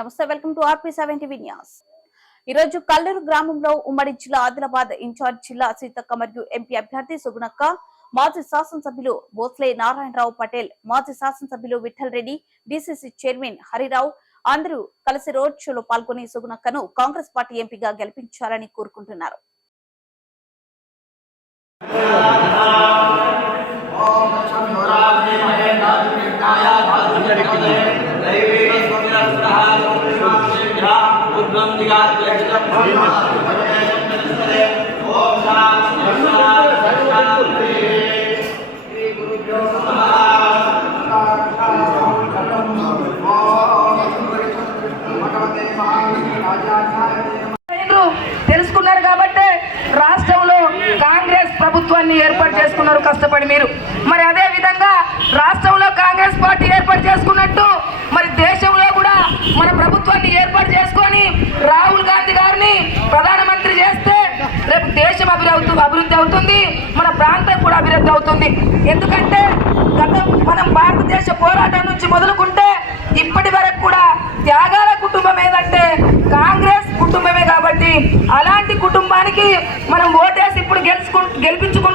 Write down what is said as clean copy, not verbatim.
నమస్తే, welcome to RP7 TV news. ఈ రోజు కల్లూరు గ్రామంలో ఉమ్మడి జిల్లా ఆదిలాబాద్ ఇన్ఛార్జ్ జిల్లా సీతక్క మరియు ఎంపీ అభ్యర్థి సుగుణక్క, మాజీ శాసనసభ్యులు భోస్లే నారాయణరావు పటేల్, మాజీ శాసనసభ్యులు విఠల్ రెడ్డి, డీసీసీ చైర్మన్ హరిరావు అందరూ కలిసి రోడ్ షోలో పాల్గొని సుగుణక్కను కాంగ్రెస్ పార్టీ ఎంపీగా గెలిపించాలని కోరుకుంటున్నారు. తెలుసుకున్నారు కాబట్టి రాష్ట్రంలో కాంగ్రెస్ ప్రభుత్వాన్ని ఏర్పాటు చేసుకున్నారు కష్టపడి మీరు. మరి అదే విధంగా రాష్ట్రంలో కాంగ్రెస్ పార్టీ ఏర్పాటు చేసుకున్నట్టు మరి దేశంలో కూడా మన ప్రభుత్వాన్ని ఏర్పాటు చేసుకొని రాహుల్ గాంధీ గారిని ప్రధానమంత్రి చేస్తే రేపు దేశం అభివృద్ధి అవుతుంది, మన ప్రాంతం కూడా అభివృద్ధి అవుతుంది. ఎందుకంటే మనం భారతదేశ పోరాటం నుంచి మొదలుకుంటే ఇప్పటి వరకు కూడా త్యాగాల కుటుంబం ఏదంటే కాంగ్రెస్ కుటుంబమే. కాబట్టి అలాంటి కుటుంబానికి మనం ఓటేసి ఇప్పుడు గెలిపించుకుంటాం.